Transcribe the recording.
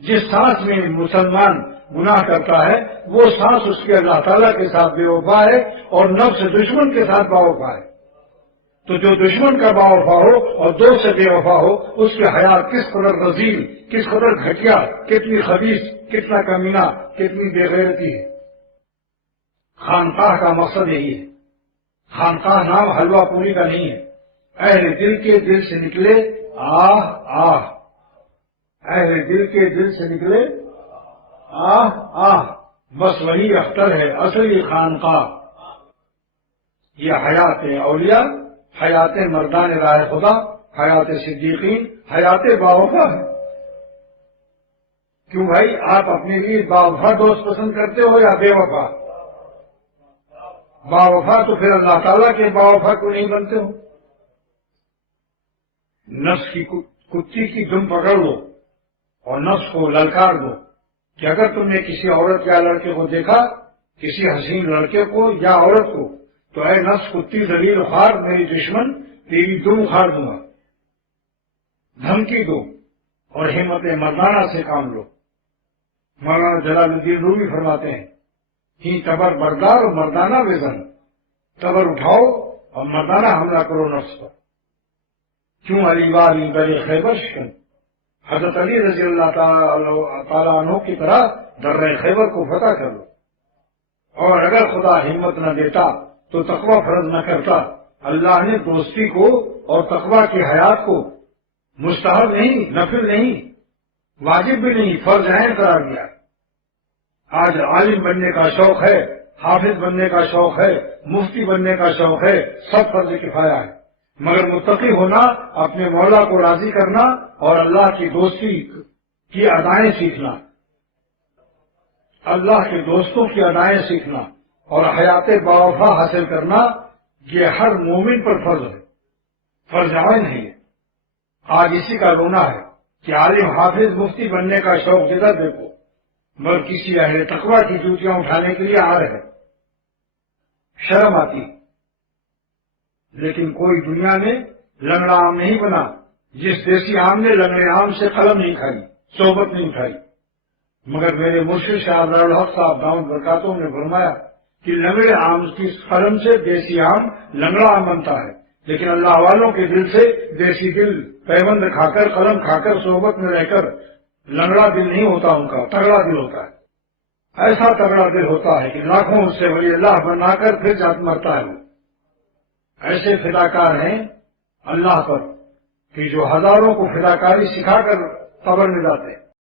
جس سانس میں مسلمان گناہ کرتا ہے وہ سانس اس کے اللہ تعالیٰ کے ساتھ بے وفا ہے اور نفس دشمن کے ساتھ با وفا ہے. تو جو دشمن کا با وفا ہو اور دوست سے بے وفا ہو اس کی حیات کس قدر رذیل، کس قدر گھٹیا، کتنی خبیث، کتنا کمینہ، کتنی بے غیرتی ہے. خانقاہ کا مقصد یہی ہے. خانقاہ نام حلوہ پوری کا نہیں ہے. اہل دل کے دل سے نکلے آہ آہ، اہل دل کے دل سے نکلے آہ آہ، بس وہی اختر ہے اصلی خانقاہ. یہ حیات اولیاء، حیات مردان راہ خدا، حیات صدیقین، حیات باوفا ہے. کیوں بھائی آپ اپنے لیے باوفا دوست پسند کرتے ہو یا بے وفا؟ باوفا تو پھر اللہ تعالیٰ کے باوفا کو نہیں بنتے ہو. نفس کی کتی کی دم پکڑ لو اور نفس کو للکار دو کہ اگر تم نے کسی عورت یا لڑکے کو دیکھا، کسی حسین لڑکے کو یا عورت کو، تو اے نفس کتی ذلیل خوار، میری دشمن، تیری دم اکھاڑ دوں گا. دھمکی دو اور ہمت مردانہ سے کام لو. مولانا جلال الدین رومی فرماتے ہیں ہی تبر بردار اور مردانہ وزن، تبر اٹھاؤ اور مردانہ حملہ کرو نفس پر. کیوں علی والی بڑے خیبر شکن، حضرت علی رضی اللہ تعالیٰ عنہ کی طرح درہ خیبر کو فتح کر لو. اور اگر خدا ہمت نہ دیتا تو تقوی فرض نہ کرتا. اللہ نے دوستی کو اور تقوی کی حیات کو مستحب نہیں، نفل نہیں، واجب بھی نہیں، فرض عین قرار دیا. آج عالم بننے کا شوق ہے، حافظ بننے کا شوق ہے، مفتی بننے کا شوق ہے، سب فرض کفایہ ہے. مگر متقی ہونا، اپنے مولا کو راضی کرنا اور اللہ کی دوستی کی ادائیں سیکھنا، اللہ کے دوستوں کی ادائیں سیکھنا اور حیات باوفا حاصل کرنا، یہ ہر مومن پر فرض ہے، فرض عین ہے. آج اسی کا رونا ہے کہ عالم حافظ مفتی بننے کا شوق جدھر دیکھو مگر کسی اہل تقویٰ کی جوتیاں اٹھانے کے لیے آ رہے. شرم آتی. لیکن کوئی دنیا میں لنگڑا آم نہیں بنا جس دیسی آم نے لنگڑے آم سے قلم نہیں کھائی، صحبت نہیں اٹھائی. مگر میرے مرشد شاہ الحق صاحب دامت برکاتہ نے فرمایا کہ لنگڑے آم کی قلم سے دیسی آم لنگڑا آم بنتا ہے، لیکن اللہ والوں کے دل سے دیسی دل پیوند کھا کر، قلم کھا کر، صحبت میں رہ کر لنگڑا دل نہیں ہوتا، ان کا تگڑا دل ہوتا ہے. ایسا تگڑا دل ہوتا ہے کہ لاکھوں سے ولی اللہ بنا کر پھر جات مرتا ہے. وہ ایسے فداکار ہیں اللہ پر کہ جو ہزاروں کو فداکاری سکھا کر قبر میں جاتے ہیں.